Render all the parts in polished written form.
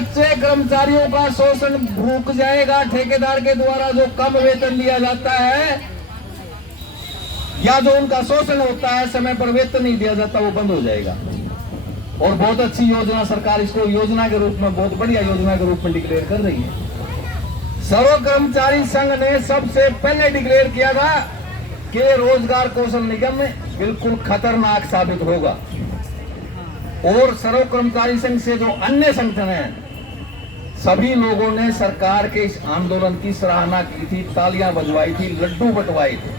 कच्चे कर्मचारियों का शोषण रुक जाएगा। ठेकेदार के द्वारा जो कम वेतन दिया जाता है या जो उनका शोषण होता है, समय पर वेतन नहीं दिया जाता, वो बंद हो जाएगा। और बहुत अच्छी योजना सरकार इसको योजना के रूप में, बहुत बढ़िया योजना के रूप में डिक्लेयर कर रही है। सर्व कर्मचारी संघ ने सबसे पहले डिक्लेयर किया था कि रोजगार कौशल निगम बिल्कुल खतरनाक साबित होगा। और सर्व कर्मचारी संघ से जो अन्य संगठन हैं, सभी लोगों ने सरकार के इस आंदोलन की सराहना की थी, तालियां बजवाई थी, लड्डू बंटवाए थे।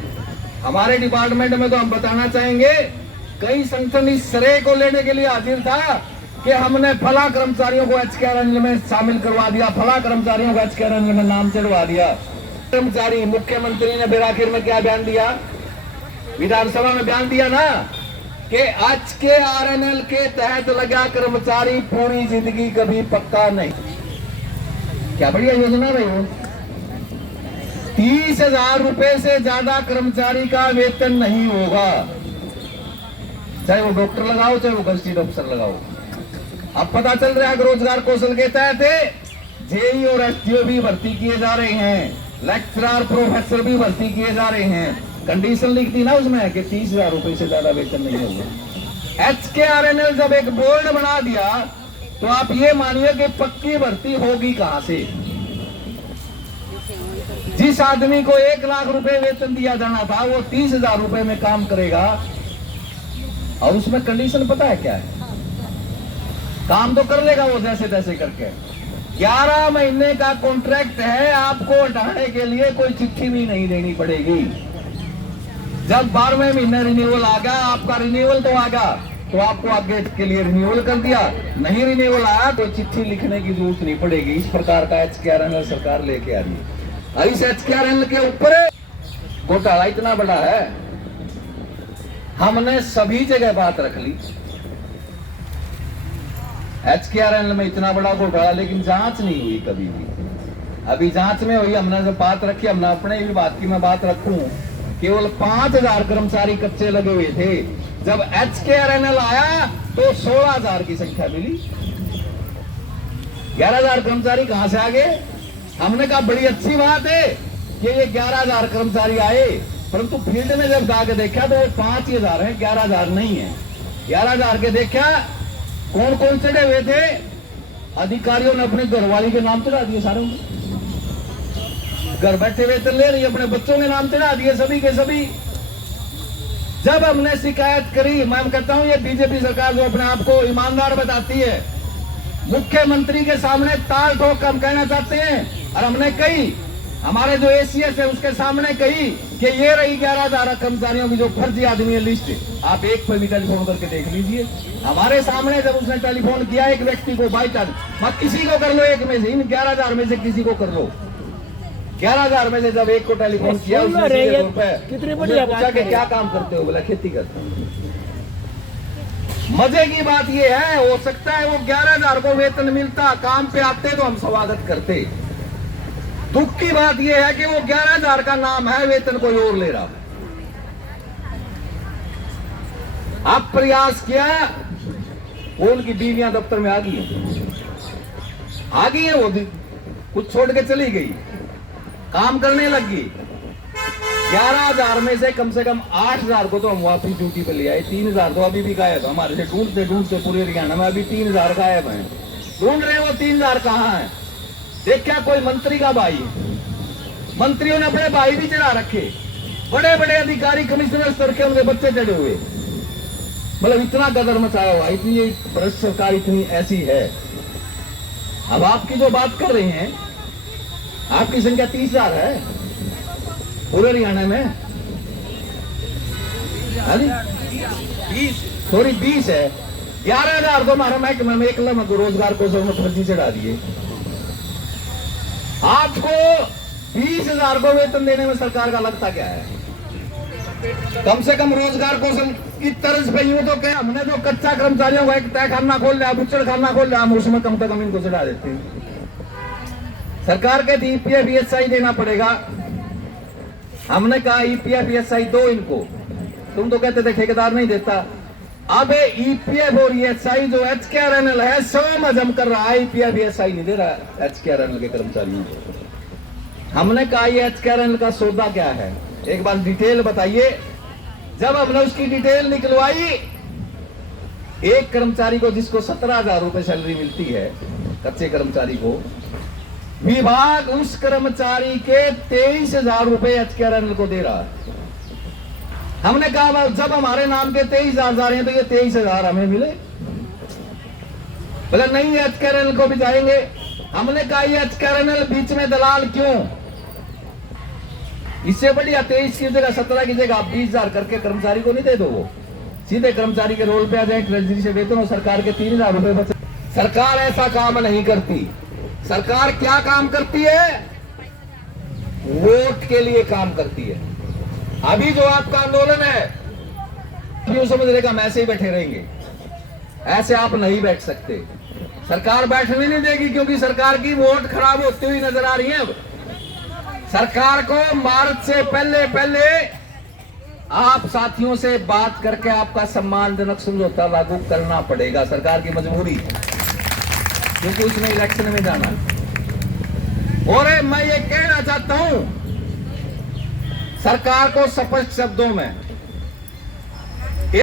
हमारे डिपार्टमेंट में तो हम बताना चाहेंगे, कई संगठन इस श्रेय को लेने के लिए हाजिर था कि हमने फला कर्मचारियों को एचकेआरएनएल में शामिल करवा दिया, फला कर्मचारियों को एचकेआरएनएल में नाम चढ़वा दिया। कर्मचारी, मुख्यमंत्री ने फिर आखिर में क्या बयान दिया, विधानसभा में बयान दिया ना कि एचकेआरएनएल के तहत लगा कर्मचारी पूरी जिंदगी कभी पक्का नहीं। क्या बढ़िया योजना रही हो। 30,000 रुपए से ज्यादा कर्मचारी का वेतन नहीं होगा, चाहे वो डॉक्टर लगाओ चाहे वो गजटेड अफसर लगाओ। अब पता चल रहा है कि रोजगार कौशल के तहत जेई और एसडीओ भी भर्ती किए जा रहे हैं, लेक्चरर प्रोफेसर भी भर्ती किए जा रहे हैं। कंडीशन लिखती ना उसमें कि 30,000 रुपए से ज्यादा वेतन नहीं होगा। एचकेआरएनएल जब एक बोर्ड बना दिया तो आप ये मानिए कि पक्की भर्ती होगी कहां से। जिस आदमी को 1 लाख रुपए वेतन दिया जाना था वो 30,000 रुपए में काम करेगा। और उसमें कंडीशन पता है क्या है, काम तो कर लेगा वो जैसे तैसे करके। 11 महीने का कॉन्ट्रैक्ट है, आपको हटाने के लिए कोई चिट्ठी भी नहीं देनी पड़ेगी। जब 12वें महीने रिन्यूअल आ गया, आपका रिन्यूअल तो आ गया तो आपको आगे के लिए रिन्यूअल कर दिया, नहीं रिन्यूअल आया तो चिट्ठी लिखने की जरूरत नहीं पड़ेगी। इस प्रकार का एचकेआरएनएल सरकार लेके आ रही है। इस एचकेआरएनएल के ऊपर घोटाला इतना बड़ा है, हमने सभी जगह बात रख ली। एचकेआरएनएल में इतना बड़ा घोटाला, लेकिन जांच नहीं हुई कभी भी। अभी जांच में हुई, हमने जब बात रखी, हमने अपने भी बात की, मैं बात रखूं, केवल 5,000 कर्मचारी कच्चे लगे हुए थे। जब एचकेआरएनएल आया तो 16,000 की संख्या मिली। 11,000 कर्मचारी कहां से आ गए। हमने कहा बड़ी अच्छी बात है कि ये 11,000 कर्मचारी आए, परंतु फील्ड में जब जाके देखा तो 5,000 है, 11,000 नहीं है। 11,000 के देखा कौन कौन चढ़े हुए थे, अधिकारियों ने अपने घरवाली के नाम चढ़ा दिए, सारे घर बैठे वेतन ले रही, अपने बच्चों के नाम चढ़ा दिए, सभी के सभी। जब हमने शिकायत करी, मैं कहता हूं ये बीजेपी सरकार जो अपने आप को ईमानदार बताती है, मुख्यमंत्री के सामने ताल ठोक हम कहना चाहते हैं। और हमने कही, हमारे जो एसीएस है उसके सामने कही कि ये रही 11,000 कर्मचारियों की जो फर्जी आदमी है लिस्ट, आप एक पर भी टेलीफोन करके देख लीजिए। हमारे सामने जब उसने टेलीफोन किया एक व्यक्ति को, बाई चांस मत किसी को कर लो, एक में से, इन 11,000 में से किसी को कर लो। 11,000 में से जब एक को टेलीफोन किया, उसने पूछा कि क्या काम करते हो, बोला खेती करते हो। मजे की बात यह है, हो सकता है वो 11,000 को वेतन मिलता, काम पे आते तो हम स्वागत करते। दुख की बात यह है कि वो 11,000 का नाम है, वेतन कोई और ले रहा। अब प्रयास किया, वो उनकी बीवियां दफ्तर में आ गई है, वो कुछ छोड़ के चली गई, काम करने लग गई। 11,000 में से कम 8,000 को तो हम वापस ड्यूटी पे ले आए। 3,000 तो अभी भी गायब, हमारे से ढूंढते पूरे हरियाणा में अभी 3,000 गायब हैं। ढूंढ रहे वो 3,000 कहाँ है। देखा कोई मंत्री का भाई, मंत्रियों ने अपने भाई भी चढ़ा रखे, बड़े बड़े अधिकारी कमिश्नर स्तर के उनके बच्चे चढ़े हुए, मतलब इतना गदर मचाया हुआ। इतनी भ्रष्ट सरकार इतनी ऐसी है। अब आपकी जो बात कर रहे हैं, आपकी संख्या 30,000 है पूरे हरियाणा में, थोड़ी 20 है। 11,000 तो हमारा महकमे में एक रोजगार कौशल में फर्जी चढ़ा दिए। आपको 20,000 को वेतन देने में सरकार का लगता क्या है। कम से कम रोजगार कौशल की तर्ज पे यूं तो क्या, हमने जो कच्चा कर्मचारियों का एक तय खाना खोल लिया, बुच्चड़ खाना खोल लिया, हम उसमें कम से कम इनको चढ़ा देते हैं। सरकार कहती ईपीएफ ईएसआई देना पड़ेगा, हमने कहा ईपीएफ ईएसआई दो इनको, तुम तो कहते थे ठेकेदार नहीं देता। अब ईपीएफ और ईएसआई जो एचकेआरएनएल है स्वयं हजम कर रहा है, ईपीएफ ईएसआई नहीं दे रहा एचकेआरएनएल के कर्मचारियों को। हमने कहा ये एचकेआरएनएल का सौदा क्या है, एक बार डिटेल बताइए। जब हमने उसकी डिटेल निकलवाई, एक कर्मचारी को जिसको 17,000 रुपए सैलरी मिलती है, कच्चे कर्मचारी को, विभाग उस कर्मचारी के 23,000 रुपए एचकेआरएनएल को दे रहा है। हमने कहा जब हमारे नाम के 23,000 हैं तो ये 23,000 हमें मिले। बोले नहीं, एचकेआरएनएल को भी जाएंगे। हमने कहा ये एचकेआरएनएल बीच में दलाल क्यों? इससे बढ़िया 23 की जगह 17 की जगह आप 20,000 करके कर्मचारी को नहीं दे दो, वो सीधे कर्मचारी के रोल पे आ जाए, ट्रेजरी से वेतन और सरकार के 3,000 रुपए बचे। सरकार ऐसा काम नहीं करती। सरकार क्या काम करती है? वोट के लिए काम करती है। अभी जो आपका आंदोलन है, यूं समझ लेगा हम ऐसे ही बैठे रहेंगे, ऐसे आप नहीं बैठ सकते। सरकार बैठने नहीं देगी, क्योंकि सरकार की वोट खराब होती हुई नजर आ रही है। अब सरकार को मार्च से पहले आप साथियों से बात करके आपका सम्मानजनक समझौता लागू करना पड़ेगा, सरकार की मजबूरी, क्योंकि उसमें इलेक्शन में जाना है। और मैं ये कहना चाहता हूं सरकार को स्पष्ट शब्दों में,